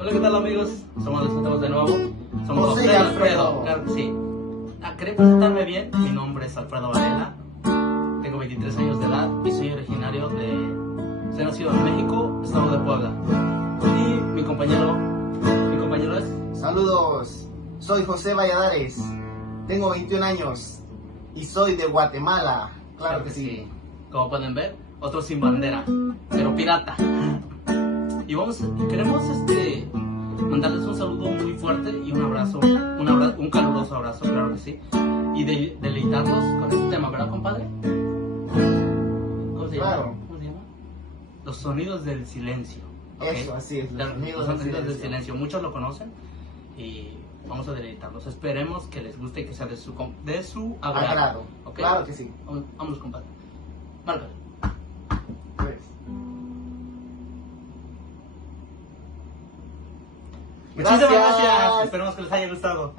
Hola, ¿qué tal amigos? Estamos de nuevo. Somos José José y y Alfredo. Alfredo. Claro que sí. Quería presentarme bien. Mi nombre es Alfredo Varela. Tengo 23 años de edad y soy originario de... Soy nacido en México, estado de Puebla. Y mi compañero es... Saludos, soy José Valladares, tengo 21 años y soy de Guatemala. Claro que sí. Como pueden ver, otro sin bandera, pero pirata. Y queremos mandarles un saludo muy fuerte y un abrazo, un caluroso abrazo, claro que sí. Y deleitarlos con este tema, ¿verdad, compadre? ¿Cómo se llama? Claro. ¿Cómo se llama? Los sonidos del silencio. ¿ok? Eso, así es, Los sonidos sonidos del silencio. Muchos lo conocen y vamos a deleitarlos. Esperemos que les guste y que sea de su agrado. ¿ok? Claro que sí. Vamos, compadre. Marca. Pues. Muchísimas gracias. Esperemos que les haya gustado.